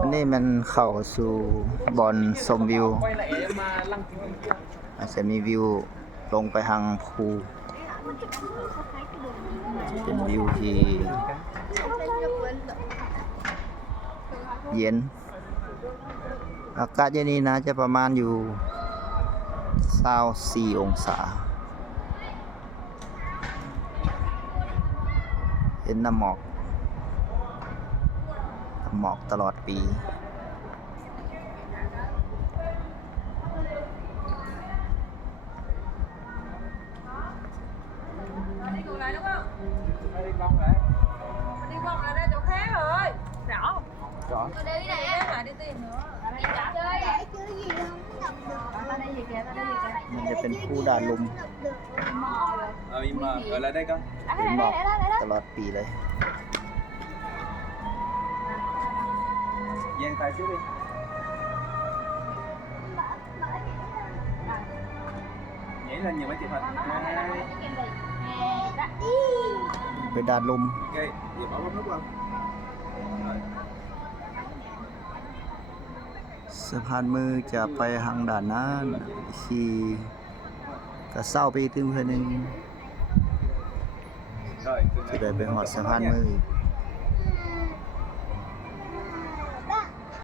อันนี้มันเข้าสู่บอนชมวิวอาจจะมีวิวลงไปทางภูเป็นวิวที่เย็นอากาศเย็นนี้นะจะประมาณอยู่24องศาเห็นน้ำหมอกตลอดปีđi ngược lại đúng không? Đi vòng lại. Đi vòng lại ra chỗ khác rồi. Rõ. Rõ. Tôi đi này á, mà đi tìm nữa. Đi chơi vậy. Chơi gì không đọc được. Tao đây gì kìa, tao đây gì kìa. มันจะเป็นภูด่านลม im ở lại đây con เป็นหมอกตลอดปีเลย dàn tay trước đi nhảy lên nhiều mấy chụp hình hai เป็นด่านลม ok giờ bỏ bấm nút không rồi สะพานมือจะไปทางด่านนั้นขี่กระเซ้าไปถึงเพื่อนหนึง rồi จะได้ไปหอดสะพานมืออีก